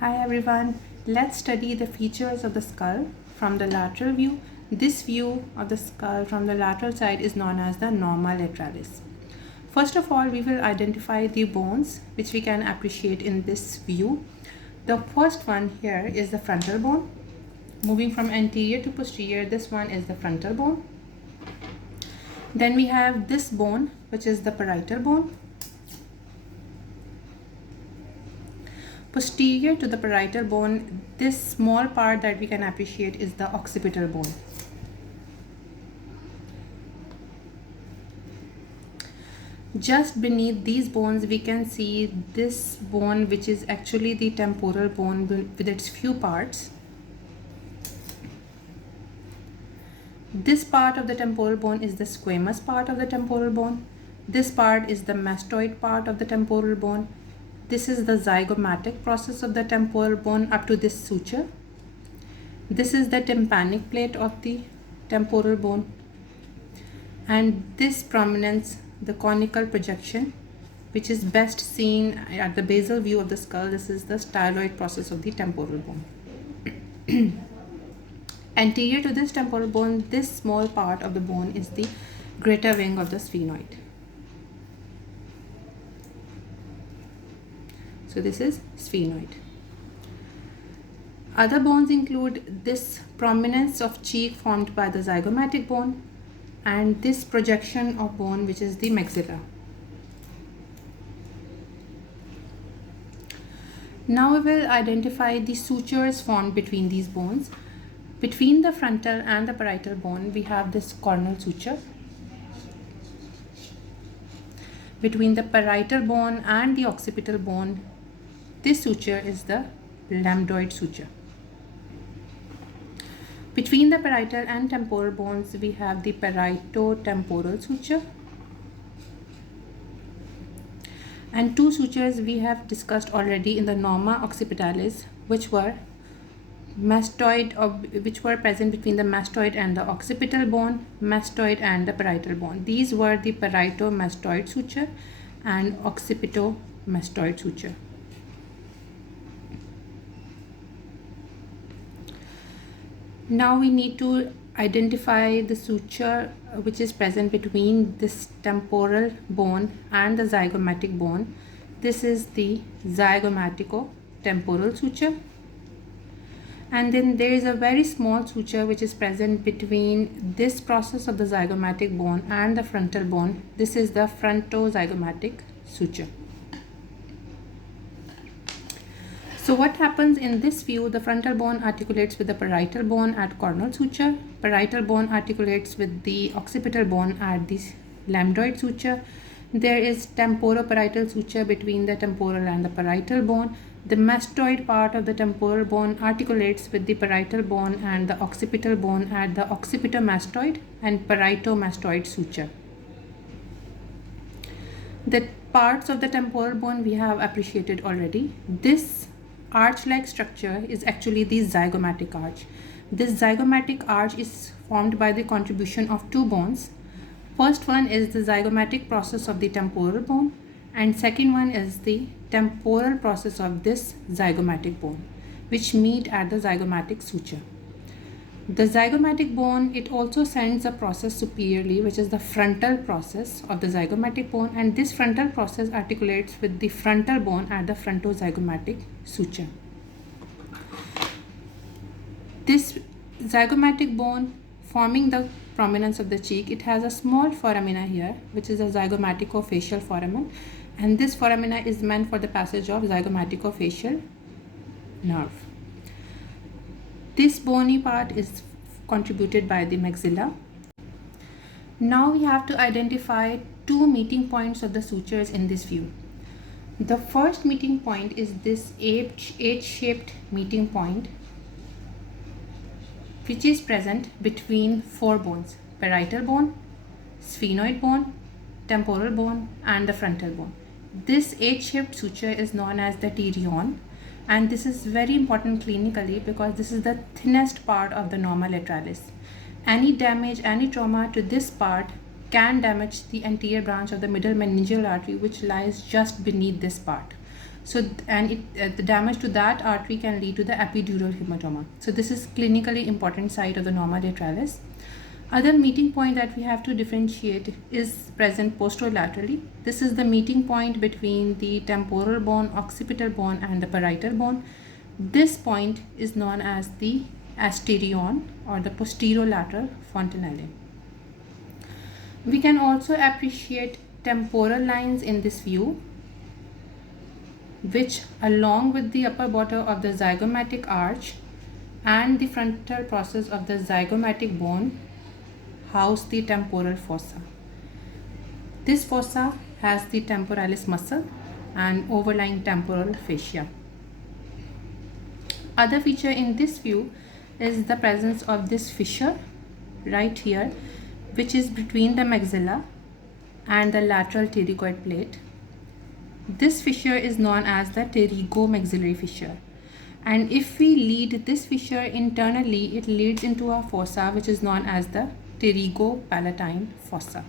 Hi everyone, let's study the features of the skull from the lateral view. This view of the skull from the lateral side is known as the Norma Lateralis. First of all, we will identify the bones which we can appreciate in this view. The first one here is the frontal bone. Moving from anterior to posterior, this one is the frontal bone. Then we have this bone, which is the parietal bone. Posterior to the parietal bone, this small part that we can appreciate is the occipital bone. Just beneath these bones, we can see this bone, which is actually the temporal bone with its few parts. This part of the temporal bone is the squamous part of the temporal bone. This part is the mastoid part of the temporal bone. This is the zygomatic process of the temporal bone up to this suture. This is the tympanic plate of the temporal bone. And this prominence, the conical projection, which is best seen at the basal view of the skull, this is the styloid process of the temporal bone. Anterior to this temporal bone, this small part of the bone is the greater wing of the sphenoid. So this is sphenoid. Other bones include this prominence of cheek formed by the zygomatic bone and this projection of bone, which is the maxilla. Now we will identify the sutures formed between these bones. Between the frontal and the parietal bone, we have this cornal suture. Between the parietal bone and the occipital bone, this suture is the lambdoid suture. Between the parietal and temporal bones, we have the parieto-temporal suture. And two sutures we have discussed already in the Norma occipitalis, which were present between the mastoid and the occipital bone, mastoid and the parietal bone. These were the parieto-mastoid suture and occipito-mastoid suture. Now we need to identify the suture which is present between this temporal bone and the zygomatic bone. This is the zygomatico-temporal suture. And then there is a very small suture which is present between this process of the zygomatic bone and the frontal bone. This is the frontozygomatic suture. So what happens in this view, the frontal bone articulates with the parietal bone at cornal suture. Parietal bone articulates with the occipital bone at the lambdoid suture. There is temporoparietal suture between the temporal and the parietal bone. The mastoid part of the temporal bone articulates with the parietal bone and the occipital bone at the occipitomastoid and parietomastoid suture. The parts of the temporal bone we have appreciated already. This arch-like structure is actually the zygomatic arch. This zygomatic arch is formed by the contribution of two bones. First one is the zygomatic process of the temporal bone, and second one is the temporal process of this zygomatic bone, which meet at the zygomatic suture. The zygomatic bone, it also sends a process superiorly, which is the frontal process of the zygomatic bone, and this frontal process articulates with the frontal bone at the frontozygomatic suture. This zygomatic bone forming the prominence of the cheek, it has a small foramina here, which is a zygomaticofacial foramen, and this foramina is meant for the passage of zygomaticofacial nerve. This bony part is contributed by the maxilla. Now we have to identify two meeting points of the sutures in this view. The first meeting point is this H-shaped meeting point, which is present between four bones: parietal bone, sphenoid bone, temporal bone, and the frontal bone. This H-shaped suture is known as the Pterion, and this is very important clinically because this is the thinnest part of the Norma Lateralis. Any damage, any trauma to this part can damage the anterior branch of the middle meningeal artery, which lies just beneath this part. So, and the damage to that artery can lead to the epidural hematoma. So this is clinically important site of the Norma Lateralis. Other meeting point that we have to differentiate is present posterolaterally. This is the meeting point between the temporal bone, occipital bone, and the parietal bone. This point is known as the Asterion or the posterolateral Fontanelle. We can also appreciate temporal lines in this view, which along with the upper border of the zygomatic arch and the frontal process of the zygomatic bone house the temporal fossa. This fossa has the temporalis muscle and overlying temporal fascia. Other feature in this view is the presence of this fissure right here, which is between the maxilla and the lateral pterygoid plate. This fissure is known as the pterygomaxillary fissure. And if we lead this fissure internally, it leads into a fossa which is known as the pterygopalatine fossa.